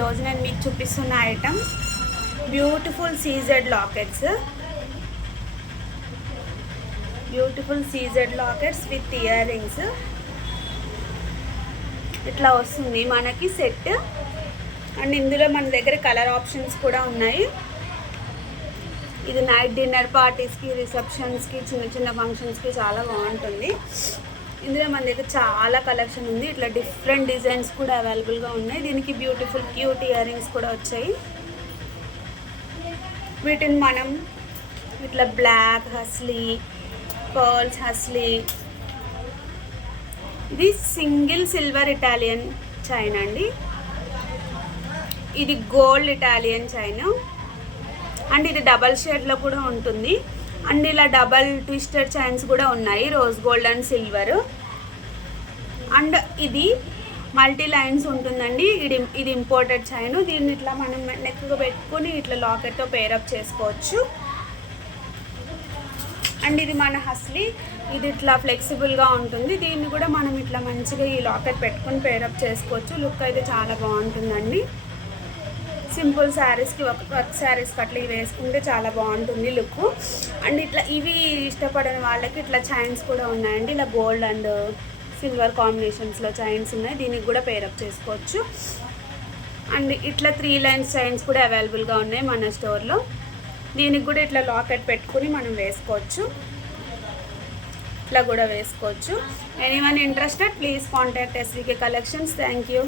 ఈరోజు నేను మీకు చూపిస్తున్న item beautiful CZ lockets. Beautiful CZ lockets with ear rings. ఇట్లా వస్తుంది మనకి సెట్. అండ్ ఇందులో మన దగ్గర కలర్ ఆప్షన్స్ కూడా ఉన్నాయి. ఇది నైట్ డిన్నర్ పార్టీస్కి, రిసెప్షన్స్కి, చిన్న చిన్న ఫంక్షన్స్కి చాలా బాగుంటుంది. ఇందులో మన దగ్గర చాలా కలెక్షన్ ఉంది. ఇట్లా డిఫరెంట్ డిజైన్స్ కూడా అవైలబుల్గా ఉన్నాయి. దీనికి బ్యూటిఫుల్ క్యూట్ ఇయర్ రింగ్స్ కూడా వచ్చాయి. వీటిని మనం ఇట్లా బ్లాక్ హస్లీ, పర్ల్స్ హస్లీ, ఇది సింగిల్ సిల్వర్ ఇటాలియన్ చైన్ అండి. ఇది గోల్డ్ ఇటాలియన్ చైన్. అండ్ ఇది డబల్ షేడ్లో కూడా ఉంటుంది. అండ్ ఇలా డబల్ ట్విస్టెడ్ చైన్స్ కూడా ఉన్నాయి, rose gold and silver. And ఇది మల్టీ లైన్స్ ఉంటుందండి. ఇది ఇంపోర్టెడ్ చైన్. దీన్ని ఇట్లా మనం నెక్గా పెట్టుకుని ఇట్లా లాకెట్తో పేరప్ చేసుకోవచ్చు. అండ్ ఇది మన హస్లీ. ఇది ఇట్లా ఫ్లెక్సిబుల్గా ఉంటుంది. దీన్ని కూడా మనం ఇట్లా మంచిగా ఈ లాకెట్ పెట్టుకుని పేరప్ చేసుకోవచ్చు. లుక్ అయితే చాలా బాగుంటుందండి. సింపుల్ శారీస్కి, వర్క్ శారీస్కి అట్లా ఇవి వేసుకుంటే చాలా బాగుంటుంది లుక్. అండ్ ఇట్లా ఇవి ఇష్టపడని వాళ్ళకి ఇట్లా చైన్స్ కూడా ఉన్నాయండి. ఇలా గోల్డ్ అండ్ సిల్వర్ కాంబినేషన్స్లో చైన్స్ ఉన్నాయి. దీనికి కూడా పేరప్ చేసుకోవచ్చు. అండ్ ఇట్లా 3 లైన్స్ చైన్స్ కూడా అవైలబుల్గా ఉన్నాయి మన స్టోర్లో. దీనికి కూడా ఇట్లా లాకెట్ పెట్టుకుని మనం వేసుకోవచ్చు. ఇట్లా కూడా వేసుకోవచ్చు. Anyone interested please contact SVK collections. Thank you.